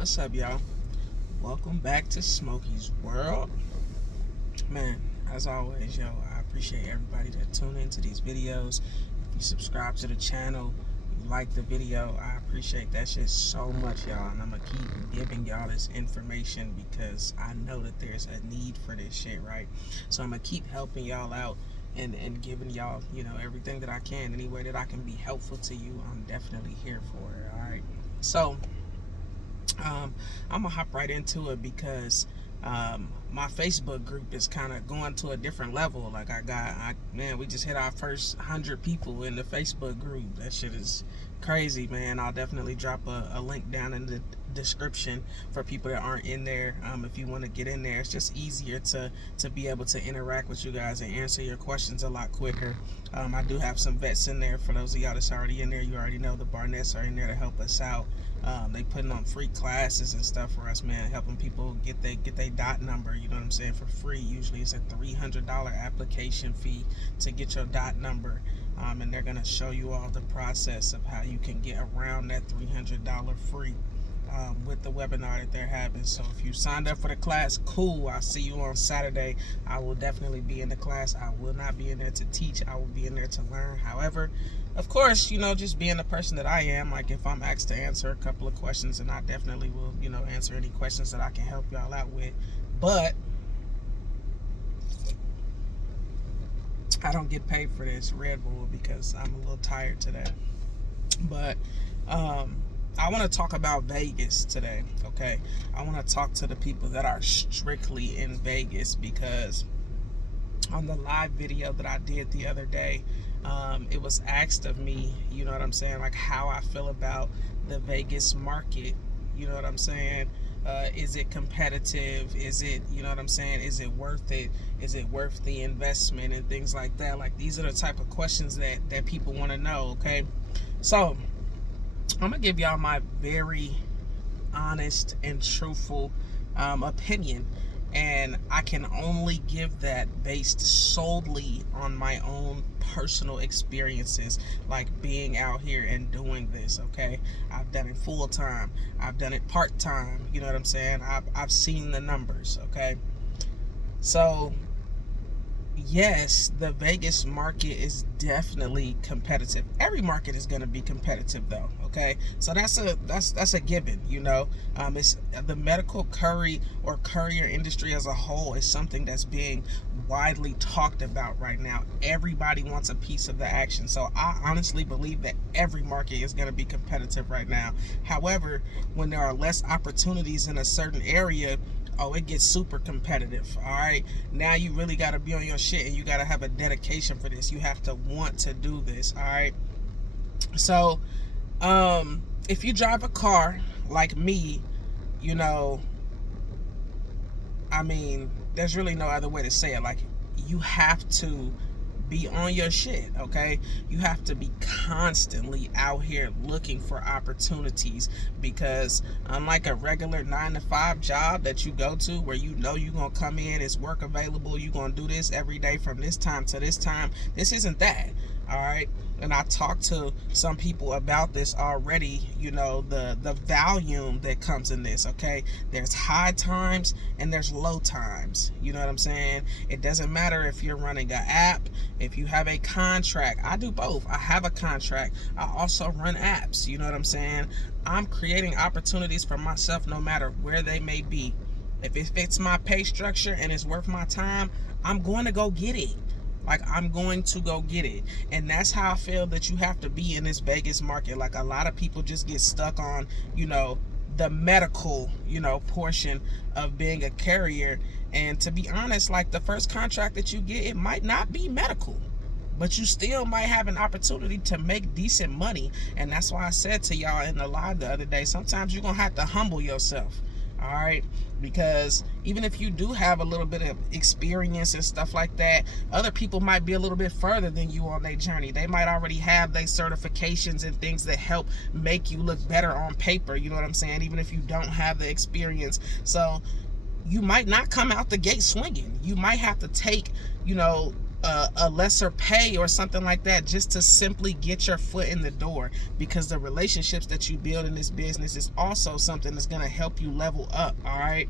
What's up, y'all? Welcome back to Smokey's World. Man, as always, I appreciate everybody that tune into these videos. If you subscribe to the channel, you like the video, I appreciate that shit so much, y'all. And I'm gonna keep giving y'all this information because I know that there's a need for this shit, right? So I'm gonna keep helping y'all out and giving y'all, everything that I can. Any way that I can be helpful to you, I'm definitely here for it, all right? So, I'm gonna hop right into it because my Facebook group is kind of going to a different level. Like we just hit our first 100 people in the Facebook group. That shit is crazy, man. I'll definitely drop a link down in the description for people that aren't in there. If you want to get in there, it's just easier to be able to interact with you guys and answer your questions a lot quicker. I do have some vets in there. For those of y'all that's already in there, you already know the Barnetts are in there to help us out. They putting on free classes and stuff for us, man, helping people get their dot number, you know what I'm saying, for free. Usually it's a $300 application fee to get your dot number, and they're gonna show you all the process of how you can get around that $300 free with the webinar that they're having. So if you signed up for the class, cool. I'll see you on Saturday. I will definitely be in the class. I will not be in there to teach. I will be in there to learn. However, of course, just being the person that I am, like if I'm asked to answer a couple of questions, and I definitely will, answer any questions that I can help y'all out with. But I don't get paid for this Red Bull because I'm a little tired today. But I want to talk about Vegas today, okay? I want to talk to the people that are strictly in Vegas because on the live video that I did the other day, it was asked of me, you know what I'm saying, like how I feel about the Vegas market, you know what I'm saying? Is it competitive? Is it, you know what I'm saying, is it worth it? Is it worth the investment and things like that? Like, these are the type of questions that people want to know, okay? So I'm gonna give y'all my very honest and truthful opinion, and I can only give that based solely on my own personal experiences, like being out here and doing this, okay? I've done it full time, I've done it part time, you know what I'm saying? I've seen the numbers, okay? So yes, the Vegas market is definitely competitive. Every market is going to be competitive, though. Okay, so that's a given. It's the medical courier industry as a whole is something that's being widely talked about right now. Everybody wants a piece of the action. So I honestly believe that every market is going to be competitive right now. However, when there are less opportunities in a certain area, it gets super competitive. All right, now you really got to be on your shit, and you got to have a dedication for this. You have to want to do this. All right, so if you drive a car like me, there's really no other way to say it. Like, you have to be on your shit, okay? You have to be constantly out here looking for opportunities, because unlike a regular 9-to-5 job that you go to where you're gonna come in, it's work available, you're gonna do this every day from this time to this time, this isn't that. All right, and I talked to some people about this already, the volume that comes in this, okay? There's high times and there's low times, you know what I'm saying? It doesn't matter if you're running an app, if you have a contract. I do both. I have a contract. I also run apps, you know what I'm saying? I'm creating opportunities for myself no matter where they may be. If it fits my pay structure and it's worth my time, I'm going to go get it. Like, I'm going to go get it. And that's how I feel that you have to be in this Vegas market. Like, a lot of people just get stuck on, the medical, portion of being a carrier. And to be honest, like, the first contract that you get, it might not be medical, but you still might have an opportunity to make decent money. And that's why I said to y'all in the live the other day, sometimes you're going to have to humble yourself. All right, because even if you do have a little bit of experience and stuff like that, other people might be a little bit further than you on their journey. They might already have their certifications and things that help make you look better on paper, you know what I'm saying, even if you don't have the experience. So you might not come out the gate swinging. You might have to take, a lesser pay or something like that, just to simply get your foot in the door, because the relationships that you build in this business is also something that's going to help you level up. All right.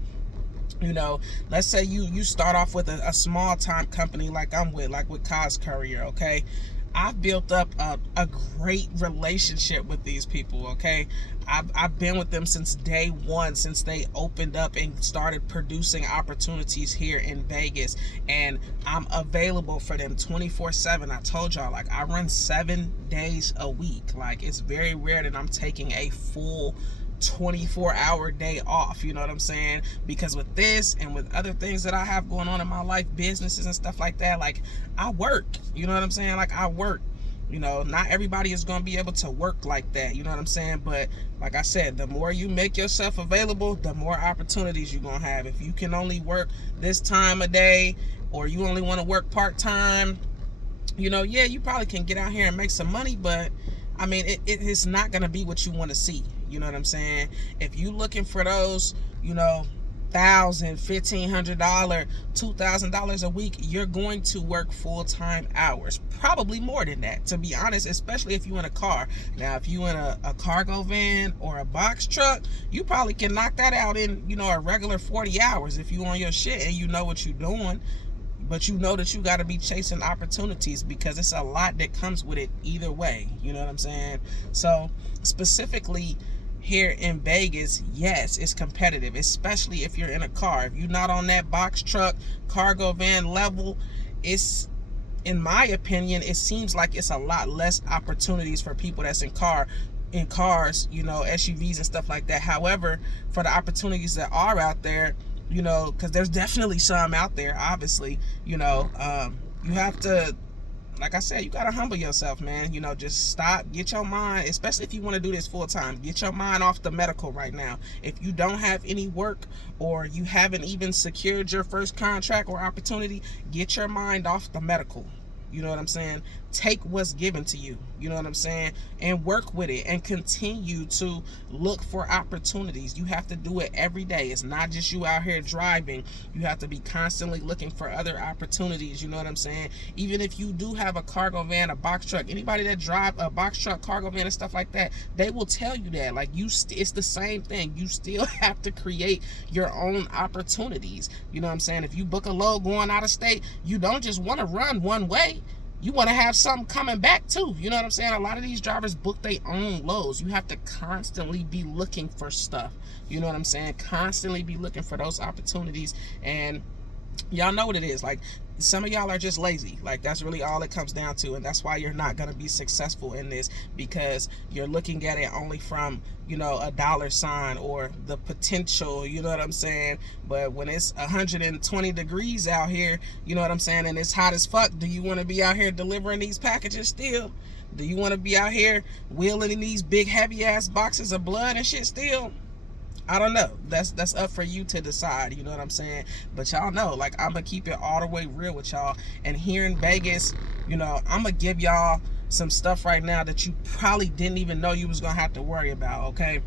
You know, let's say you start off with a small time company like I'm with, like with Courier, okay? I've built up a great relationship with these people, okay? I've been with them since day one, since they opened up and started producing opportunities here in Vegas, and I'm available for them 24/7. I told y'all, like, I run 7 days a week. Like, it's very rare that I'm taking a full 24-hour day off, you know what I'm saying? Because with this and with other things that I have going on in my life, businesses and stuff like that, like, I work, you know what I'm saying? Like, I work. You know, not everybody is going to be able to work like that, you know what I'm saying? But like I said, the more you make yourself available, the more opportunities you're going to have. If you can only work this time a day, or you only want to work part-time, you know, yeah, you probably can get out here and make some money, but I mean, it's not going to be what you want to see. You know what I'm saying? If you looking for those, you know, $1,000, $1,500, $2,000 a week, you're going to work full-time hours, probably more than that, to be honest, especially if you in a car. Now, if you in a cargo van or a box truck, you probably can knock that out in, you know, a regular 40 hours if you on your shit and you know what you're doing. But you know that you got to be chasing opportunities, because it's a lot that comes with it either way. You know what I'm saying? So specifically here in Vegas, yes, it's competitive, especially if you're in a car. If you're not on that box truck, cargo van level, it's, in my opinion, it seems like it's a lot less opportunities for people that's in cars, you know, SUVs and stuff like that. However, for the opportunities that are out there, you know, because there's definitely some out there, obviously, you know, you have to, like I said, you got to humble yourself, man. You know, just stop, get your mind, especially if you want to do this full time, get your mind off the medical right now. If you don't have any work, or you haven't even secured your first contract or opportunity, get your mind off the medical. You know what I'm saying? Take what's given to you, you know what I'm saying, and work with it and continue to look for opportunities. You have to do it every day. It's not just you out here driving. You have to be constantly looking for other opportunities, you know what I'm saying? Even if you do have a cargo van, a box truck, anybody that drive a box truck, cargo van and stuff like that, they will tell you that, like, it's the same thing. You still have to create your own opportunities, you know what I'm saying? If you book a load going out of state, you don't just want to run one way. You want to have something coming back too. You know what I'm saying? A lot of these drivers book their own loads. You have to constantly be looking for stuff. You know what I'm saying? Constantly be looking for those opportunities. And y'all know what it is. Like, some of y'all are just lazy. Like, that's really all it comes down to. And that's why you're not going to be successful in this, because you're looking at it only from, you know, a dollar sign or the potential, you know what I'm saying? But when it's 120 degrees out here, you know what I'm saying, and it's hot as fuck, do you want to be out here delivering these packages still? Do you want to be out here wheeling in these big heavy ass boxes of blood and shit still? I don't know. That's up for you to decide, you know what I'm saying? But y'all know, like, I'm gonna keep it all the way real with y'all. And here in Vegas, you know, I'm gonna give y'all some stuff right now that you probably didn't even know you was gonna have to worry about, okay?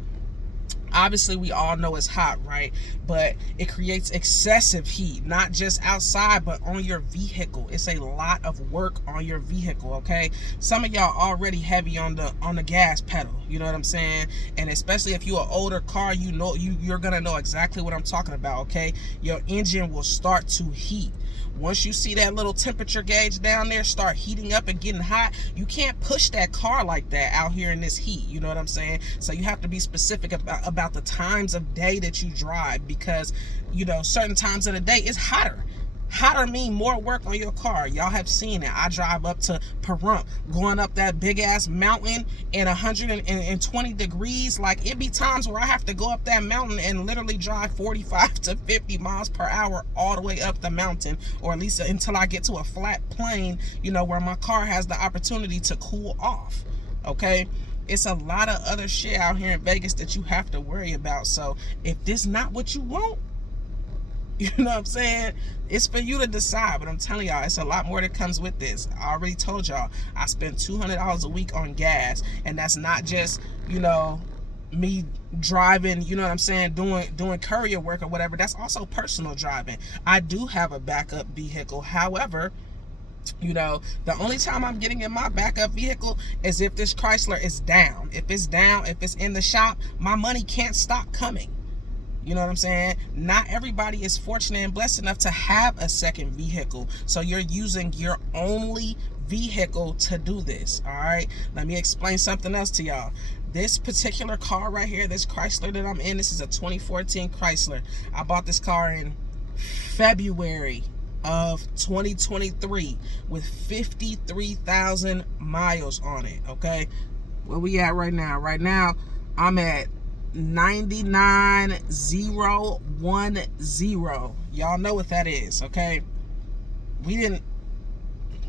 Obviously, we all know it's hot, right? But it creates excessive heat, not just outside, but on your vehicle. It's a lot of work on your vehicle, okay? Some of y'all already heavy on the gas pedal, you know what I'm saying? And especially if you're an older car, you know, you're gonna know exactly what I'm talking about, okay? Your engine will start to heat. Once you see that little temperature gauge down there start heating up and getting hot, you can't push that car like that out here in this heat, you know what I'm saying? So you have to be specific about the times of day that you drive, because, you know, certain times of the day it's hotter. Hotter mean more work on your car. Y'all have seen it. I drive up to Pahrump, going up that big ass mountain in 120 degrees. Like, it be times where I have to go up that mountain and literally drive 45 to 50 miles per hour all the way up the mountain, or at least until I get to a flat plane, you know, where my car has the opportunity to cool off. Okay? It's a lot of other shit out here in Vegas that you have to worry about. So if this not what you want, you know what I'm saying, it's for you to decide. But I'm telling y'all, it's a lot more that comes with this. I already told y'all, I spend $200 a week on gas, and that's not just, you know, me driving, you know what I'm saying, doing courier work or whatever. That's also personal driving. I do have a backup vehicle. However, You know, the only time I'm getting in my backup vehicle is if this Chrysler is down. If it's down, if it's in the shop, my money can't stop coming. You know what I'm saying? Not everybody is fortunate and blessed enough to have a second vehicle. So you're using your only vehicle to do this. All right. Let me explain something else to y'all. This particular car right here, this Chrysler that I'm in, this is a 2014 Chrysler. I bought this car in February of 2023 with 53,000 miles on it. Okay. Where we at right now? Right now, I'm at 99010. Y'all know what that is, okay?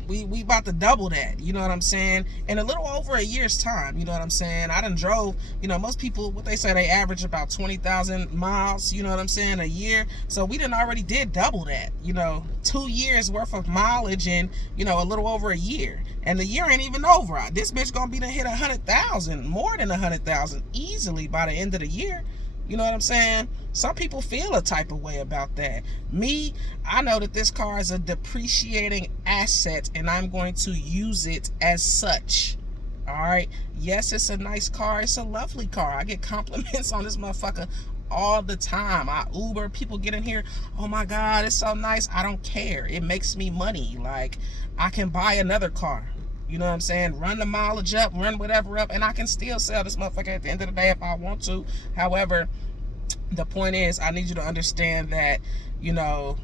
We about to double that, you know what I'm saying, in a little over a year's time. You know what I'm saying? I done drove, you know, most people, what they say, they average about 20,000 miles, you know what I'm saying, a year. So we done already did double that, you know, 2 years worth of mileage in, you know, a little over a year. And the year ain't even over. This bitch gonna be to hit 100,000, more than 100,000 easily by the end of the year. You know what I'm saying? Some people feel a type of way about that. Me, I know that this car is a depreciating asset and I'm going to use it as such. All right. Yes, it's a nice car. It's a lovely car. I get compliments on this motherfucker all the time. I Uber, people get in here, oh my God, it's so nice. I don't care. It makes me money. Like, I can buy another car. You know what I'm saying? Run the mileage up, run whatever up, and I can still sell this motherfucker at the end of the day if I want to. However, the point is, I need you to understand that, you know,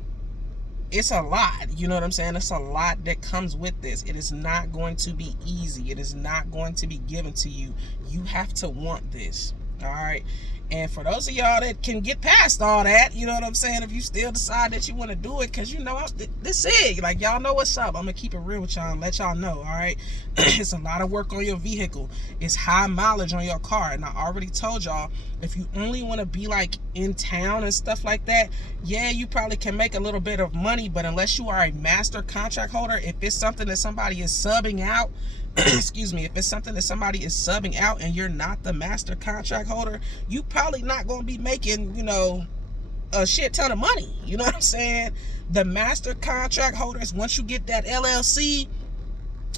it's a lot. You know what I'm saying? It's a lot that comes with this. It is not going to be easy. It is not going to be given to you. You have to want this. All right. And for those of y'all that can get past all that, you know what I'm saying, if you still decide that you want to do it, because, you know, this is, like, y'all know what's up. I'm going to keep it real with y'all and let y'all know, all right? It's a lot of work on your vehicle. It's high mileage on your car. And I already told y'all, if you only want to be, like, in town and stuff like that, yeah, you probably can make a little bit of money. But unless you are a master contract holder, if it's something that somebody is subbing out, excuse me, if it's something that somebody is subbing out and you're not the master contract holder, you probably not going to be making, you know, a shit ton of money. You know what I'm saying? The master contract holders, once you get that LLC,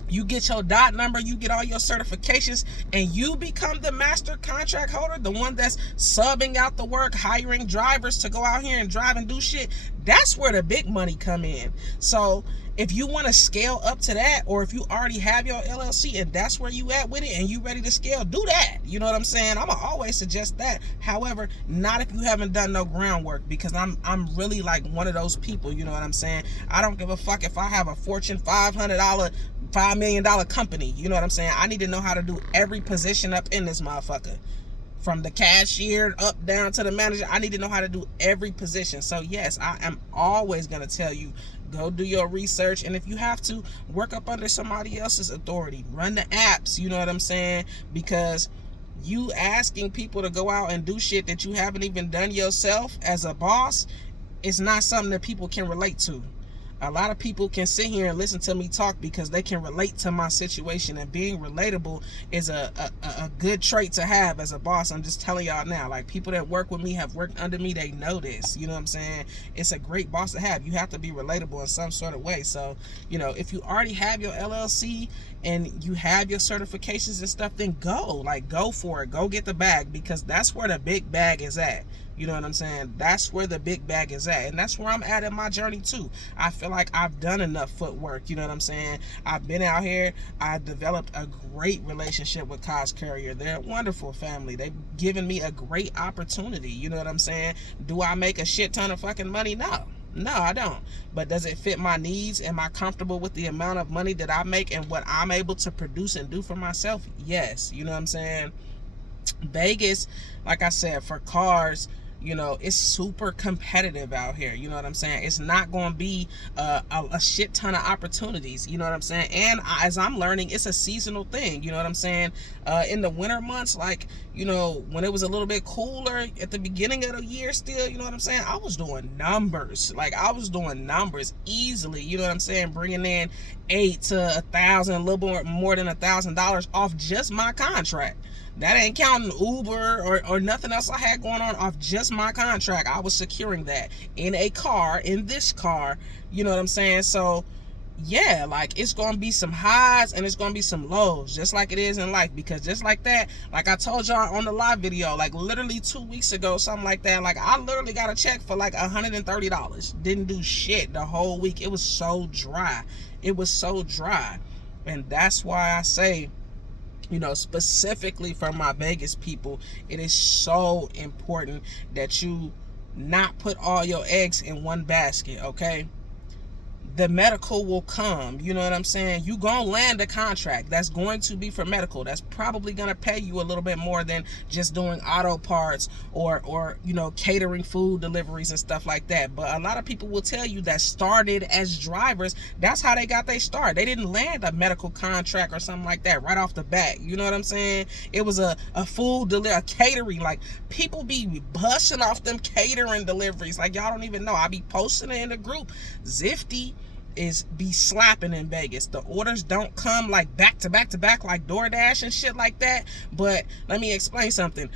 you get your dot number, you get all your certifications, and you become the master contract holder, the one that's subbing out the work, hiring drivers to go out here and drive and do shit. That's where the big money come in. So if you want to scale up to that, or if you already have your LLC and that's where you at with it and you ready to scale, do that. You know what I'm saying? I'm gonna always suggest that. However, not if you haven't done no groundwork, because I'm really like one of those people. You know what I'm saying? I don't give a fuck if I have a Fortune $5 million company. You know what I'm saying? I need to know how to do every position up in this motherfucker. From the cashier up down to the manager, I need to know how to do every position. So yes, I am always going to tell you, go do your research. And if you have to, work up under somebody else's authority. Run the apps, you know what I'm saying? Because you asking people to go out and do shit that you haven't even done yourself as a boss is not something that people can relate to. A lot of people can sit here and listen to me talk because they can relate to my situation, and being relatable is a good trait to have as a boss. I'm just telling y'all now, like, people that work with me, have worked under me, they know this. You know what I'm saying? It's a great boss to have. You have to be relatable in some sort of way. So, you know, if you already have your LLC and you have your certifications and stuff, then go for it. Go get the bag, because that's where the big bag is at. You know what I'm saying? That's where the big bag is at. And that's where I'm at in my journey too. I feel like I've done enough footwork. You know what I'm saying? I've been out here. I've developed a great relationship with Courier. They're a wonderful family. They've given me a great opportunity. You know what I'm saying? Do I make a shit ton of fucking money? No, I don't. But does it fit my needs? Am I comfortable with the amount of money that I make and what I'm able to produce and do for myself? Yes. You know what I'm saying? Vegas, like I said, for cars, you know, it's super competitive out here. You know what I'm saying? It's not going to be a shit ton of opportunities. You know what I'm saying? And as I'm learning, it's a seasonal thing. You know what I'm saying? In the winter months, like, you know, when it was a little bit cooler at the beginning of the year still, you know what I'm saying? I was doing numbers. Like, I was doing numbers easily. You know what I'm saying? Bringing in $8,000 to $1,000, a little more than $1,000 off just my contract. That ain't counting Uber or nothing else I had going on. Off just my contract, I was securing that in a car, in this car. You know what I'm saying? So yeah, like it's gonna be some highs and it's gonna be some lows, just like it is in life. Because just like that, like I told y'all on the live video, like literally 2 weeks ago, something like that, like I literally got a check for like $130. Didn't do shit the whole week. It was so dry. It was so dry. And that's why I say, you know, specifically for my Vegas people, it is so important that you not put all your eggs in one basket, okay? The medical will come, you know what I'm saying? You gonna land a contract that's going to be for medical. That's probably gonna pay you a little bit more than just doing auto parts or you know, catering food deliveries and stuff like that. But a lot of people will tell you that started as drivers, that's how they got their start. They didn't land a medical contract or something like that right off the bat. You know what I'm saying? It was a food delivery, a catering. Like, people be busting off them catering deliveries. Like, y'all don't even know. I be posting it in the group. Zifty is be slapping in Vegas. The orders don't come like back to back to back like DoorDash and shit like that. But let me explain something.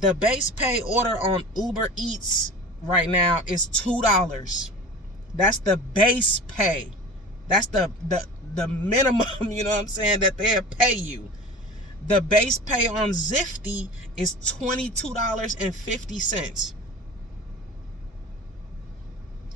The base pay order on Uber Eats right now is $2. That's the base pay. That's the minimum, you know what I'm saying, that they'll pay you. The base pay on Zifty is $22.50.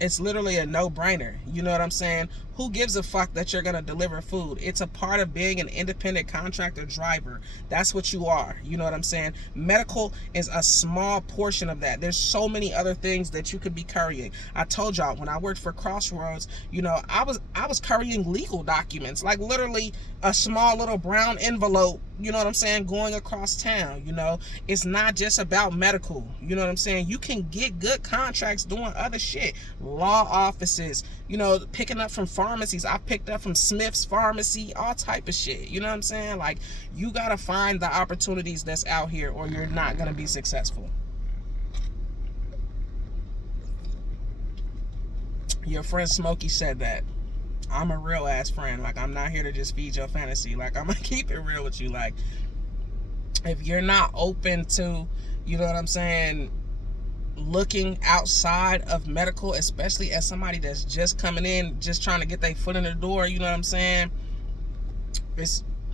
It's literally a no-brainer. You know what I'm saying? Who gives a fuck that you're going to deliver food? It's a part of being an independent contractor driver. That's what you are. You know what I'm saying? Medical is a small portion of that. There's so many other things that you could be couriering. I told y'all, when I worked for Crossroads, you know, I was couriering legal documents, like literally a small little brown envelope, you know what I'm saying, going across town. You know, it's not just about medical. You know what I'm saying? You can get good contracts doing other shit. Law offices, you know, picking up from pharmacies. I picked up from Smith's Pharmacy, all type of shit. You know what I'm saying? Like, you gotta find the opportunities that's out here, or you're not gonna be successful. Your friend Smokey said that. I'm a real ass friend. Like, I'm not here to just feed your fantasy. Like, I'm gonna keep it real with you. Like, if you're not open to, you know what I'm saying, looking outside of medical, especially as somebody that's just coming in, just trying to get their foot in the door, you know what I'm saying,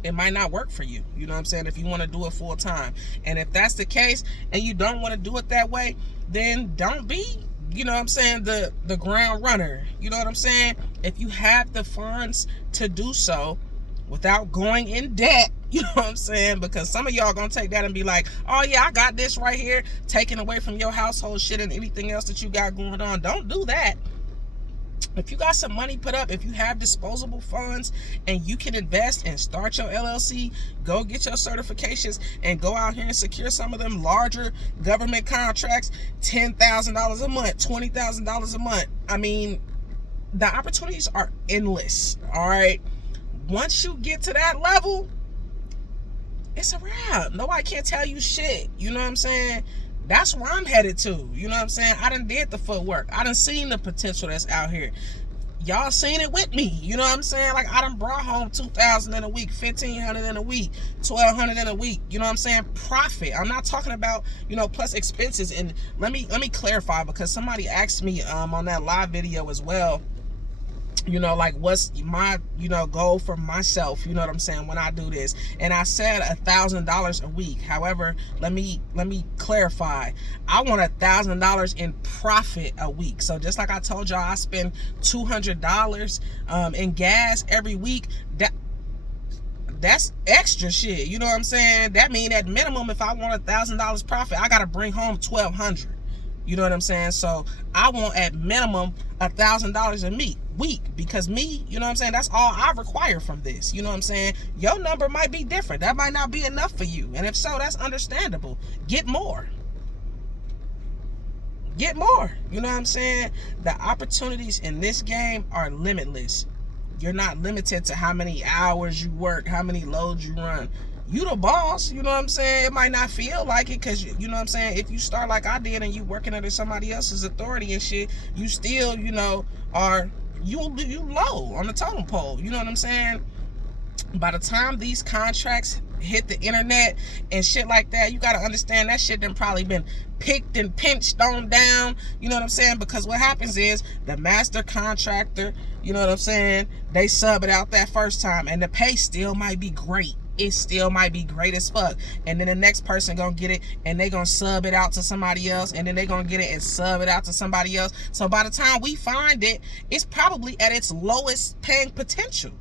it might not work for you. You know what I'm saying? If you want to do it full time. And if that's the case and you don't want to do it that way, then don't be, you know what I'm saying, the ground runner. You know what I'm saying? If you have the funds to do so without going in debt, you know what I'm saying? Because some of y'all gonna take that and be like, oh yeah, I got this right here, taking away from your household shit and anything else that you got going on. Don't do that. If you got some money put up, if you have disposable funds and you can invest and start your LLC, go get your certifications and go out here and secure some of them larger government contracts, $10,000 a month, $20,000 a month. I mean, the opportunities are endless, all right? Once you get to that level, it's a wrap. Nobody can't tell you shit. You know what I'm saying? That's where I'm headed to. You know what I'm saying? I done did the footwork. I done seen the potential that's out here. Y'all seen it with me. You know what I'm saying? Like, I done brought home $2,000 in a week, $1,500 in a week, $1,200 in a week. You know what I'm saying? Profit. I'm not talking about, you know, plus expenses. And let me clarify, because somebody asked me on that live video as well, you know, like, what's my, you know, goal for myself, you know what I'm saying, when I do this. And I said $1,000 a week. However, let me clarify. I want $1,000 in profit a week. So just like I told y'all, I spend $200 in gas every week. That's extra shit. You know what I'm saying? That mean at minimum, if I want $1,000 profit, I gotta bring home $1,200. You know what I'm saying? So I want at minimum $1,000 a week, because me, you know what I'm saying, that's all I require from this. You know what I'm saying? Your number might be different. That might not be enough for you. And if so, that's understandable. Get more. Get more. You know what I'm saying? The opportunities in this game are limitless. You're not limited to how many hours you work, how many loads you run. You the boss, you know what I'm saying? It might not feel like it, because, you know what I'm saying, if you start like I did and you working under somebody else's authority and shit, you still, you know, are, you low on the totem pole. You know what I'm saying? By the time these contracts hit the internet and shit like that, you gotta understand that shit done probably been picked and pinched on down, you know what I'm saying? Because what happens is the master contractor, you know what I'm saying, they sub it out that first time, and the pay still might be great. It still might be great as fuck, and then the next person gonna get it and they gonna sub it out to somebody else, and then they gonna get it and sub it out to somebody else. So by the time we find it, it's probably at its lowest paying potential.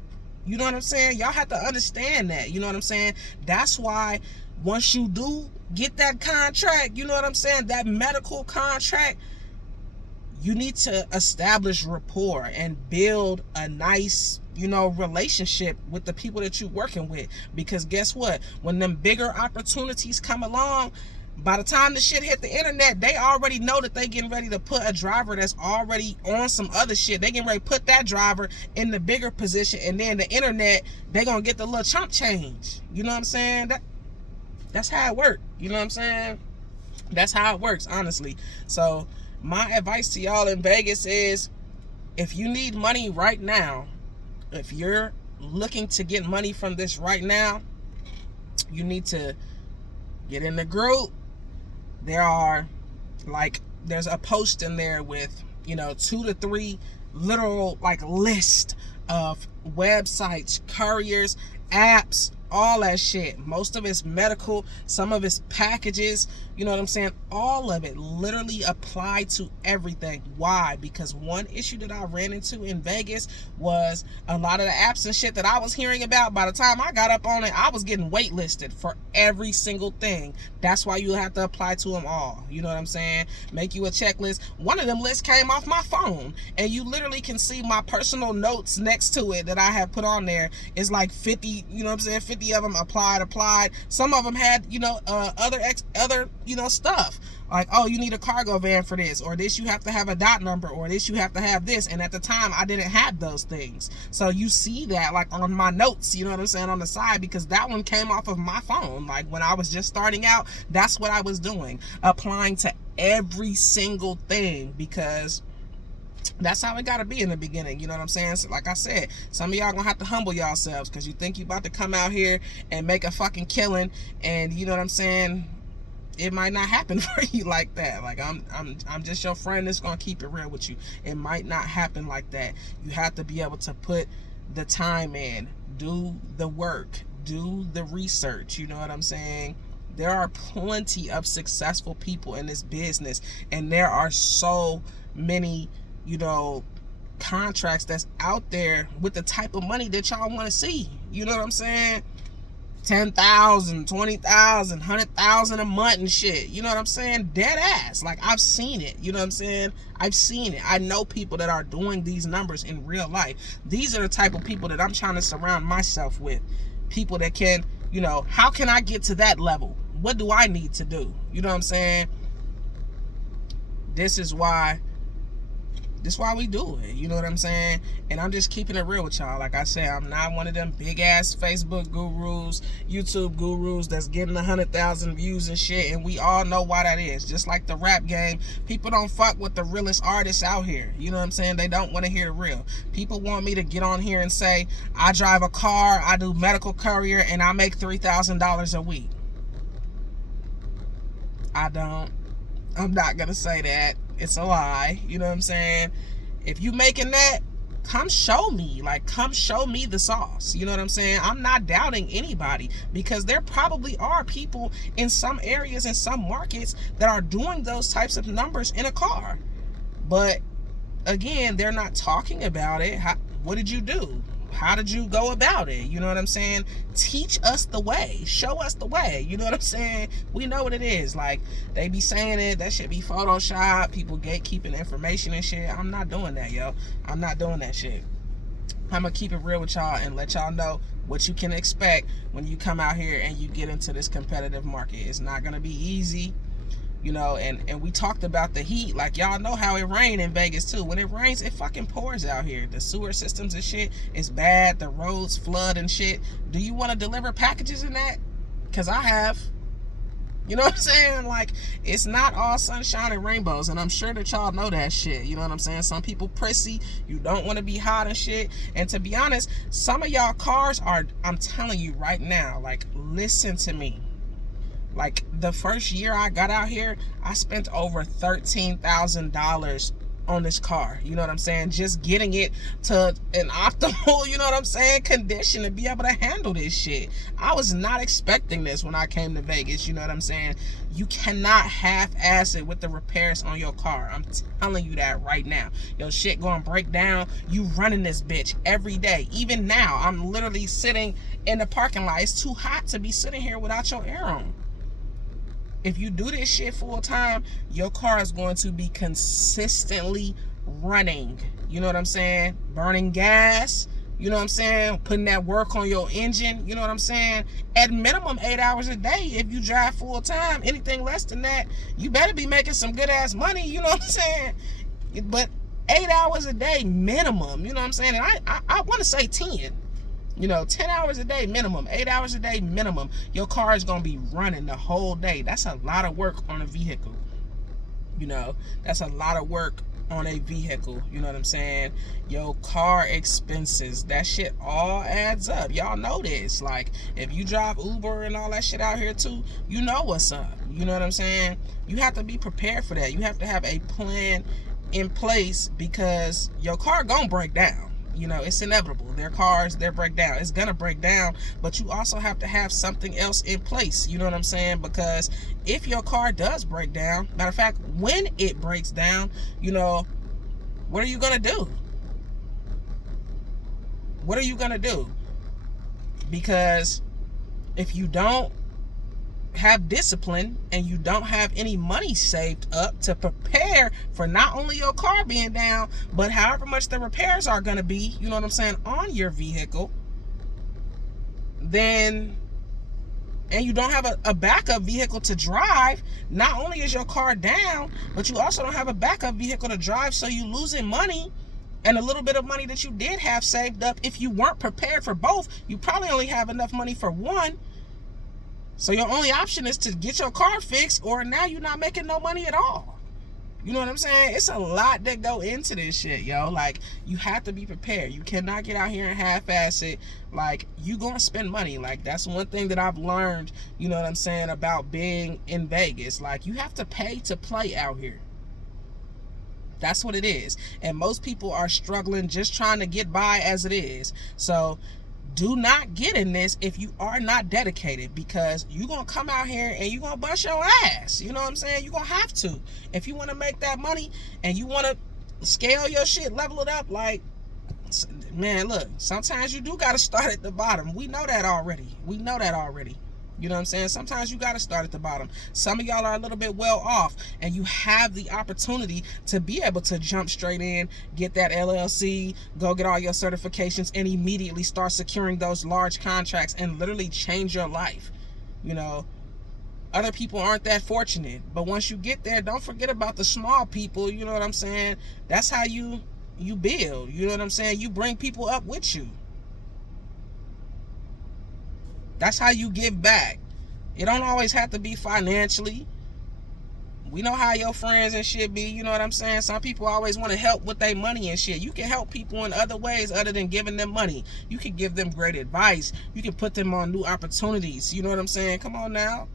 You know what I'm saying? Y'all have to understand that. You know what I'm saying? That's why once you do get that contract, you know what I'm saying, that medical contract, you need to establish rapport and build a nice, you know, relationship with the people that you're working with. Because guess what? When them bigger opportunities come along, by the time the shit hit the internet, they already know that they getting ready to put a driver that's already on some other shit. They getting ready to put that driver in the bigger position, and then the internet, they gonna get the little chump change. You know what I'm saying? That's how it works. You know what I'm saying? That's how it works, honestly. So my advice to y'all in Vegas is, if you need money right now, if you're looking to get money from this right now, you need to get in the group. There's a post in there with, you know, 2 to 3 literal like list of websites, couriers, apps, all that shit. Most of it's medical, some of it's packages, you know what I'm saying? All of it literally apply to everything. Why? Because one issue that I ran into in Vegas was a lot of the apps and shit that I was hearing about, by the time I got up on it, I was getting waitlisted for every single thing. That's why you have to apply to them all. You know what I'm saying? Make you a checklist. One of them lists came off my phone, and you literally can see my personal notes next to it that I have put on there. It's like 50, you know what I'm saying? 50 of them applied. Some of them had, you know, other you know, stuff like, oh, you need a cargo van for this, or this you have to have a dot number, or this you have to have this. And at the time I didn't have those things, so you see that like on my notes, you know what I'm saying, on the side, because that one came off of my phone. Like when I was just starting out, that's what I was doing, applying to every single thing, because that's how it gotta be in the beginning. You know what I'm saying? So like I said, some of y'all gonna have to humble yourselves, because you think you about to come out here and make a fucking killing, and you know what I'm saying, it might not happen for you like that. Like I'm just your friend that's gonna keep it real with you. It might not happen like that. You have to be able to put the time in, do the work, do the research. You know what I'm saying? There are plenty of successful people in this business, and there are so many, you know, contracts that's out there with the type of money that y'all want to see. You know what I'm saying? 10,000, 20,000, 100,000 a month and shit. You know what I'm saying? Dead ass. Like, I've seen it. You know what I'm saying? I've seen it. I know people that are doing these numbers in real life. These are the type of people that I'm trying to surround myself with. People that can, you know, how can I get to that level? What do I need to do? You know what I'm saying? This is why we do it. You know what I'm saying? And I'm just keeping it real with y'all. Like I said, I'm not one of them big ass Facebook gurus, YouTube gurus that's getting 100,000 views and shit. And we all know why that is. Just like the rap game, people don't fuck with the realest artists out here. You know what I'm saying? They don't want to hear the real. People want me to get on here and say, I drive a car, I do medical courier, and I make $3,000 a week. I don't. I'm not gonna say that. It's a lie. You know what I'm saying? If you making that, come show me. Like, come show me the sauce. You know what I'm saying? I'm not doubting anybody, because there probably are people in some areas, in some markets, that are doing those types of numbers in a car. But again, they're not talking about it. What did you do? How did you go about it? You know what I'm saying? Teach us the way. Show us the way. You know what I'm saying? We know what it is. Like, they be saying it, that shit be Photoshop, people gatekeeping information and shit. I'm not doing that, yo. I'm not doing that shit. I'm gonna keep it real with y'all and let y'all know what you can expect when you come out here and you get into this competitive market. It's not gonna be easy. You know, and we talked about the heat. Like, y'all know how it rained in Vegas too. When it rains, it fucking pours out here. The sewer systems and shit is bad. The roads flood and shit. Do you want to deliver packages in that? Because I have. You know what I'm saying? Like, it's not all sunshine and rainbows, and I'm sure that y'all know that shit. You know what I'm saying? Some people prissy, you don't want to be hot and shit. And to be honest, some of y'all cars are, I'm telling you right now, like, listen to me. Like, the first year I got out here, I spent over $13,000 on this car. You know what I'm saying? Just getting it to an optimal, you know what I'm saying, condition to be able to handle this shit. I was not expecting this when I came to Vegas. You know what I'm saying? You cannot half-ass it with the repairs on your car. I'm telling you that right now. Your shit gonna break down. You running this bitch every day. Even now, I'm literally sitting in the parking lot. It's too hot to be sitting here without your air on. If you do this shit full time, your car is going to be consistently running. You know what I'm saying? Burning gas. You know what I'm saying? Putting that work on your engine. You know what I'm saying? At minimum 8 hours a day if you drive full time. Anything less than that, you better be making some good ass money. You know what I'm saying? But 8 hours a day minimum. You know what I'm saying? And I want to say 10. You know, 10 hours a day minimum, 8 hours a day minimum. Your car is going to be running the whole day. That's a lot of work on a vehicle. You know, that's a lot of work on a vehicle. You know what I'm saying? Your car expenses, that shit all adds up. Y'all know this. Like, if you drive Uber and all that shit out here too, you know what's up. You know what I'm saying? You have to be prepared for that. You have to have a plan in place because your car gonna break down. You know, it's inevitable. Their cars, they break down. It's gonna break down, but you also have to have something else in place. You know what I'm saying? Because if your car does break down, matter of fact, when it breaks down, you know, what are you gonna do? What are you gonna do? Because if you don't have discipline and you don't have any money saved up to prepare for not only your car being down, but however much the repairs are going to be, you know what I'm saying, on your vehicle, then, and you don't have a backup vehicle to drive, not only is your car down, but you also don't have a backup vehicle to drive, so you losing money. And a little bit of money that you did have saved up, if you weren't prepared for both, you probably only have enough money for one. So your only option is to get your car fixed, or now you're not making no money at all. You know what I'm saying? It's a lot that go into this shit, yo. Like, you have to be prepared. You cannot get out here and half-ass it. Like, you gonna spend money. Like, that's one thing that I've learned, you know what I'm saying, about being in Vegas. Like, you have to pay to play out here. That's what it is. And most people are struggling just trying to get by as it is. So do not get in this if you are not dedicated, because you're going to come out here and you're going to bust your ass. You know what I'm saying? You're going to have to. If you want to make that money and you want to scale your shit, level it up, like, man, look, sometimes you do got to start at the bottom. We know that already. We know that already. You know what I'm saying? Sometimes you got to start at the bottom. Some of y'all are a little bit well off, and you have the opportunity to be able to jump straight in, get that LLC, go get all your certifications, and immediately start securing those large contracts and literally change your life. You know, other people aren't that fortunate, but once you get there, don't forget about the small people. You know what I'm saying? That's how you build. You know what I'm saying? You bring people up with you. That's how you give back. It don't always have to be financially. We know how your friends and shit be, you know what I'm saying? Some people always want to help with their money and shit. You can help people in other ways other than giving them money. You can give them great advice. You can put them on new opportunities. You know what I'm saying? Come on now.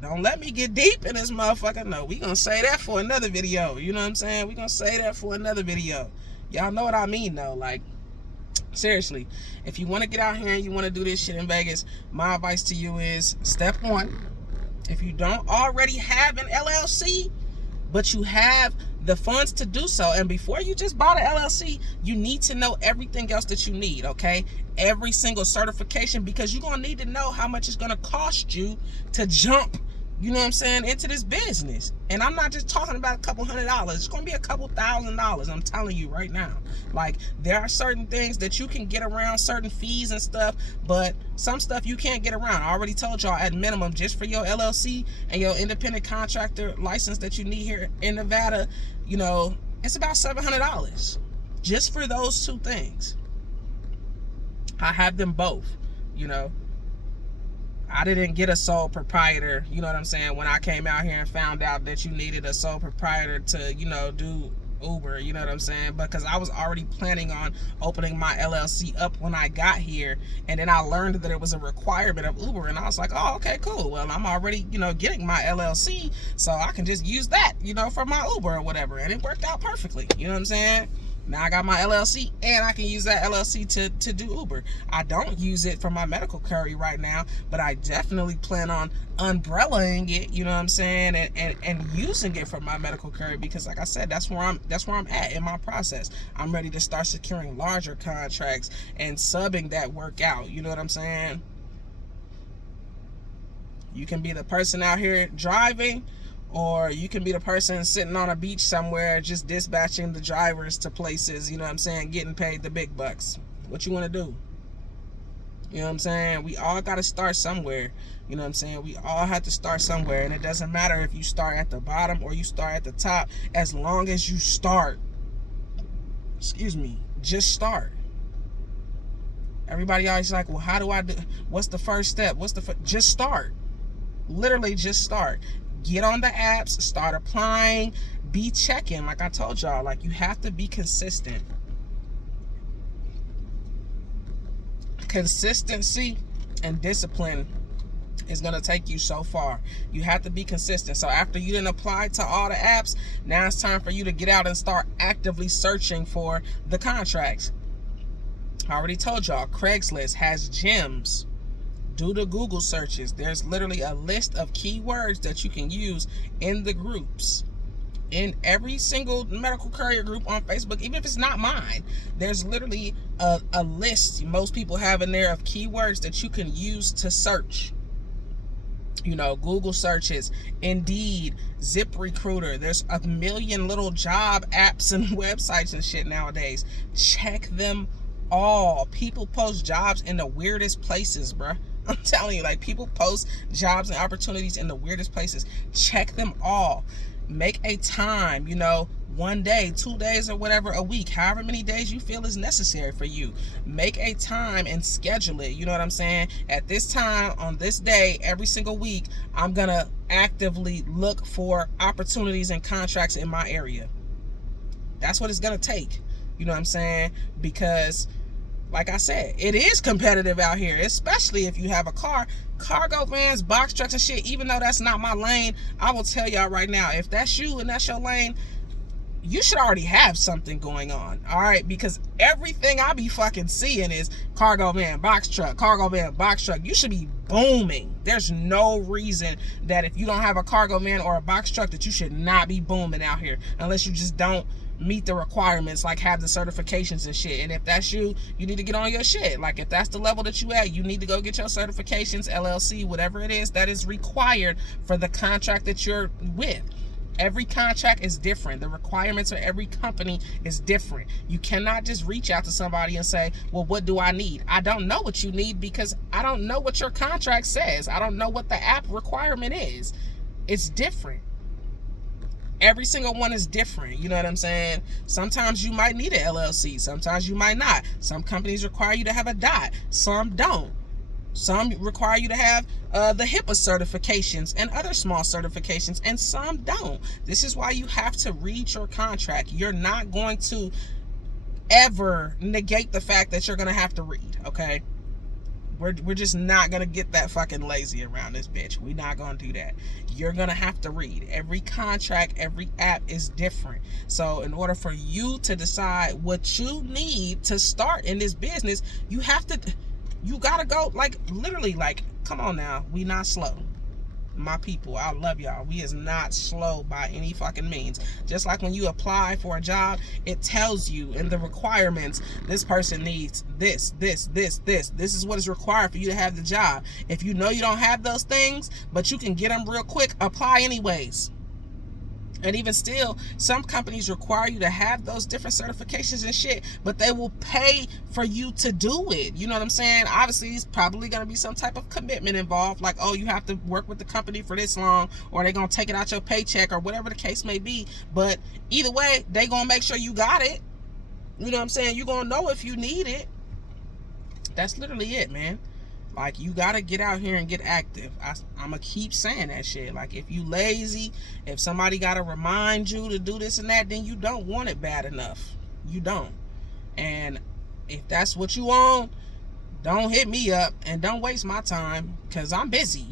Don't let me get deep in this motherfucker. No, we gonna say that for another video. You know what I'm saying? We gonna say that for another video. Y'all know what I mean though. Like, seriously, if you want to get out here and you want to do this shit in Vegas, my advice to you is, step one, if you don't already have an LLC, but you have the funds to do so, and before you just buy the LLC, you need to know everything else that you need, okay? Every single certification, because you're going to need to know how much it's going to cost you to jump, you know what I'm saying, into this business. And I'm not just talking about a couple $100. It's going to be a couple $1,000s. I'm telling you right now. Like, there are certain things that you can get around, certain fees and stuff, but some stuff you can't get around. I already told y'all, at minimum, just for your LLC and your independent contractor license that you need here in Nevada, you know, it's about $700 just for those two things. I have them both, you know. I didn't get a sole proprietor, you know what I'm saying, when I came out here and found out that you needed a sole proprietor to, you know, do Uber, you know what I'm saying, because I was already planning on opening my LLC up when I got here, and then I learned that it was a requirement of Uber, and I was like, oh, okay, cool, well, I'm already, you know, getting my LLC, so I can just use that, you know, for my Uber or whatever, and it worked out perfectly, you know what I'm saying. Now I got my LLC, and I can use that LLC to do Uber. I don't use it for my medical courier right now, but I definitely plan on umbrellaing it, you know what I'm saying, and using it for my medical courier, because like I said, that's where I'm at in my process. I'm ready to start securing larger contracts and subbing that work out, you know what I'm saying. You can be the person out here driving, or you can be the person sitting on a beach somewhere just dispatching the drivers to places, you know what I'm saying, getting paid the big bucks. What you want to do? You know what I'm saying? We all got to start somewhere. You know what I'm saying? We all have to start somewhere, and it doesn't matter if you start at the bottom or you start at the top, as long as you start. Excuse me. Just start. Everybody always like, well, how do I do? What's the first step? Just start. Literally just start. Get on the apps, start applying, be checking. Like I told y'all, like, you have to be consistent. Consistency and discipline is going to take you so far. You have to be consistent. So after you didn't apply to all the apps, now it's time for you to get out and start actively searching for the contracts. I already told y'all, Craigslist has gems. Do the Google searches. There's literally a list of keywords that you can use in the groups. In every single medical courier group on Facebook, even if it's not mine, there's literally a list most people have in there of keywords that you can use to search. You know, Google searches, Indeed, ZipRecruiter. There's a million little job apps and websites and shit nowadays. Check them all. People post jobs in the weirdest places, bruh. I'm telling you, like, people post jobs and opportunities in the weirdest places. Check them all. Make a time, you know, 1 day, 2 days, or whatever, a week, however many days you feel is necessary for you. Make a time and schedule it. You know what I'm saying? At this time, on this day, every single week, I'm going to actively look for opportunities and contracts in my area. That's what it's going to take. You know what I'm saying? Because, like I said, it is competitive out here, especially if you have a car. Cargo vans, box trucks and shit, even though that's not my lane, I will tell y'all right now, if that's you and that's your lane, you should already have something going on, all right? Because everything I be fucking seeing is cargo van, box truck, cargo van, box truck. You should be booming. There's no reason that if you don't have a cargo van or a box truck that you should not be booming out here, unless you just don't meet the requirements, like have the certifications and shit. And if that's you, you need to get on your shit. Like, if that's the level that you at, you need to go get your certifications, LLC, whatever it is that is required for the contract that you're with. Every contract is different. The requirements of every company is different. You cannot just reach out to somebody and say, well, what do I need? I don't know what you need, because I don't know what your contract says. I don't know what the app requirement is. It's different. Every single one is different. You know what I'm saying? Sometimes you might need an LLC. Sometimes you might not. Some companies require you to have a DOT. Some don't. Some require you to have the HIPAA certifications and other small certifications, and some don't. This is why you have to read your contract. You're not going to ever negate the fact that you're going to have to read, okay? We're just not going to get that fucking lazy around this bitch. We're not going to do that. You're going to have to read. Every contract, every app is different. So in order for you to decide what you need to start in this business, you got to go, like, literally, like, come on now. We not slow. My people, I love y'all. We is not slow by any fucking means. Just like when you apply for a job, it tells you in the requirements, this person needs this. This is what is required for you to have the job. If you know you don't have those things, but you can get them real quick, apply anyways. And even still, some companies require you to have those different certifications and shit, but they will pay for you to do it. You know what I'm saying? Obviously, it's probably going to be some type of commitment involved, like, oh, you have to work with the company for this long, or they're going to take it out your paycheck, or whatever the case may be. But either way, they're going to make sure you got it. You know what I'm saying? You're going to know if you need it. That's literally it, man. Like, you gotta get out here and get active. I'm gonna keep saying that shit. Like, if you lazy, if somebody gotta remind you to do this and that, then you don't want it bad enough. You don't. And if that's what you want, don't hit me up and don't waste my time, because I'm busy.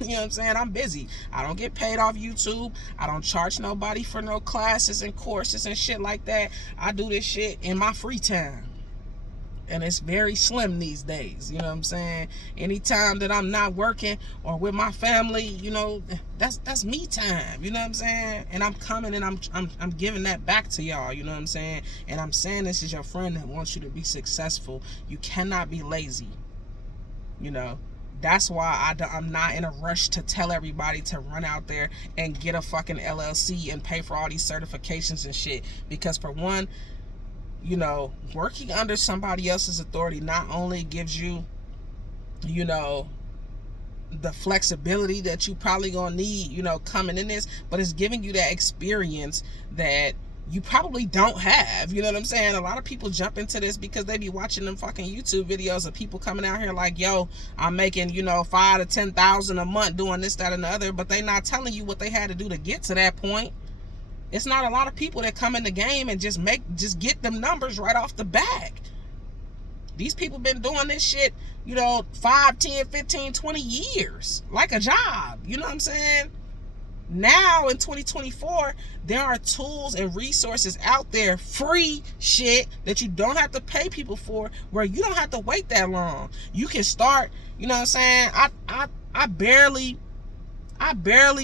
You know what I'm saying? I'm busy. I don't get paid off YouTube. I don't charge nobody for no classes and courses and shit like that. I do this shit in my free time. And it's very slim these days. You know what I'm saying? Anytime that I'm not working or with my family, you know, that's me time. You know what I'm saying? And I'm coming and I'm giving that back to y'all. You know what I'm saying? And I'm saying this is your friend that wants you to be successful. You cannot be lazy. You know? That's why I'm not in a rush to tell everybody to run out there and get a fucking LLC and pay for all these certifications and shit. Because for one, you know, working under somebody else's authority not only gives you, you know, the flexibility that you probably gonna need, you know, coming in this, but it's giving you that experience that you probably don't have. You know what I'm saying? A lot of people jump into this because they be watching them fucking YouTube videos of people coming out here like, yo, I'm making, you know, $5,000 to $10,000 a month doing this, that, and the other, but they not telling you what they had to do to get to that point. It's not a lot of people that come in the game and just get them numbers right off the bat. These people been doing this shit, you know, 5, 10, 15, 20 years, like a job. You know what I'm saying? Now in 2024, there are tools and resources out there, free shit that you don't have to pay people for, where you don't have to wait that long. You can start, you know what I'm saying? I barely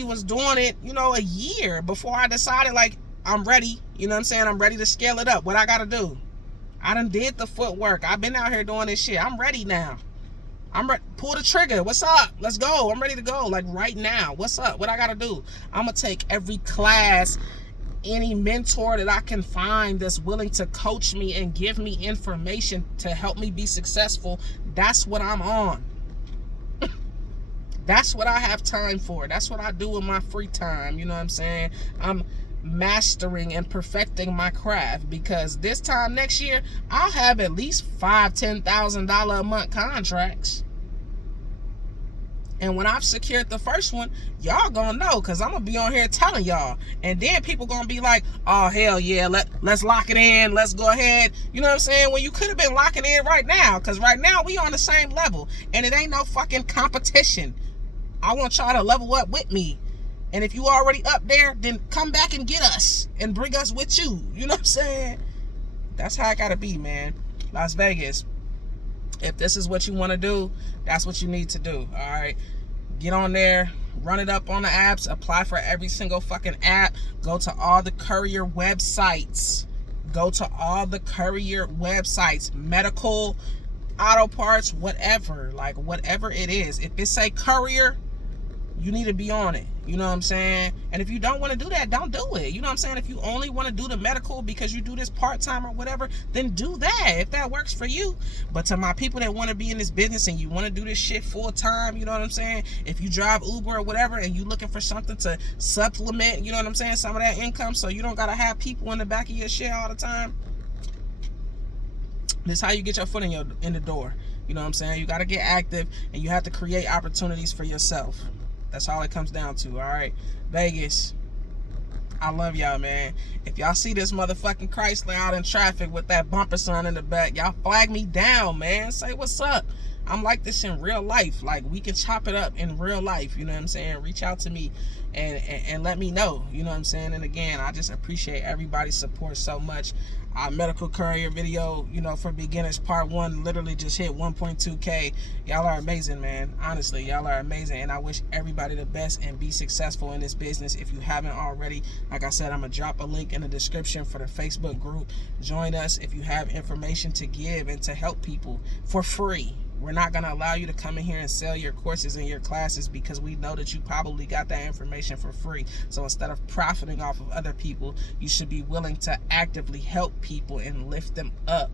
was doing it, you know, a year before I decided, like, I'm ready. You know what I'm saying? I'm ready to scale it up. What I gotta do? I done did the footwork. I've been out here doing this shit. I'm ready now. Pull the trigger. What's up? Let's go. I'm ready to go. Like, right now. What's up? What I gotta do? I'm gonna take every class, any mentor that I can find that's willing to coach me and give me information to help me be successful. That's what I'm on. That's what I have time for. That's what I do in my free time. You know what I'm saying? I'm mastering and perfecting my craft, because this time next year, I'll have at least $5,000, $10,000 a month contracts. And when I've secured the first one, y'all gonna know, because I'm gonna be on here telling y'all. And then people gonna be like, oh, hell yeah, let's lock it in. Let's go ahead. You know what I'm saying? When you could have been locking in right now, because right now we on the same level. And it ain't no fucking competition. I want y'all to level up with me. And if you already up there, then come back and get us and bring us with you. You know what I'm saying? That's how it gotta be, man. Las Vegas. If this is what you want to do, that's what you need to do. All right. Get on there. Run it up on the apps. Apply for every single fucking app. Go to all the Courier websites. Go to all the Courier websites. Medical, auto parts, whatever. Like, whatever it is. If it say Courier, you need to be on it. You know what I'm saying? And if you don't want to do that, don't do it. You know what I'm saying? If you only want to do the medical because you do this part-time or whatever, then do that if that works for you. But to my people that want to be in this business and you want to do this shit full-time, you know what I'm saying? If you drive Uber or whatever and you looking for something to supplement, you know what I'm saying, some of that income, so you don't got to have people in the back of your shit all the time, this is how you get your foot in the door. You know what I'm saying? You got to get active and you have to create opportunities for yourself. That's all it comes down to, all right? Vegas, I love y'all, man. If y'all see this motherfucking Chrysler out in traffic with that bumper sign in the back, y'all flag me down, man. Say what's up. I'm like this in real life. Like, we can chop it up in real life, you know what I'm saying? Reach out to me and let me know, you know what I'm saying? And again, I just appreciate everybody's support so much. Our medical courier video, you know, for beginners, part 1 literally just hit 1.2K. Y'all are amazing, man. Honestly, y'all are amazing, and I wish everybody the best and be successful in this business. If you haven't already, like I said, I'm gonna drop a link in the description for the Facebook group. Join us if you have information to give and to help people for free. We're not going to allow you to come in here and sell your courses and your classes, because we know that you probably got that information for free. So instead of profiting off of other people, you should be willing to actively help people and lift them up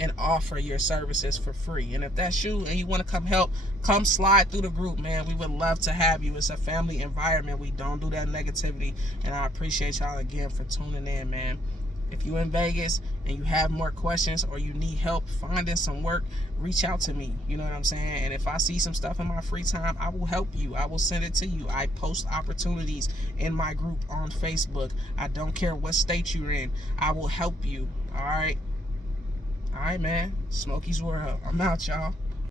and offer your services for free. And if that's you and you want to come help, come slide through the group, man. We would love to have you. It's a family environment. We don't do that negativity. And I appreciate y'all again for tuning in, man. If you in Vegas and you have more questions or you need help finding some work, reach out to me. You know what I'm saying? And if I see some stuff in my free time, I will help you. I will send it to you. I post opportunities in my group on Facebook. I don't care what state you're in. I will help you. All right? All right, man. Smokey's World. I'm out, y'all.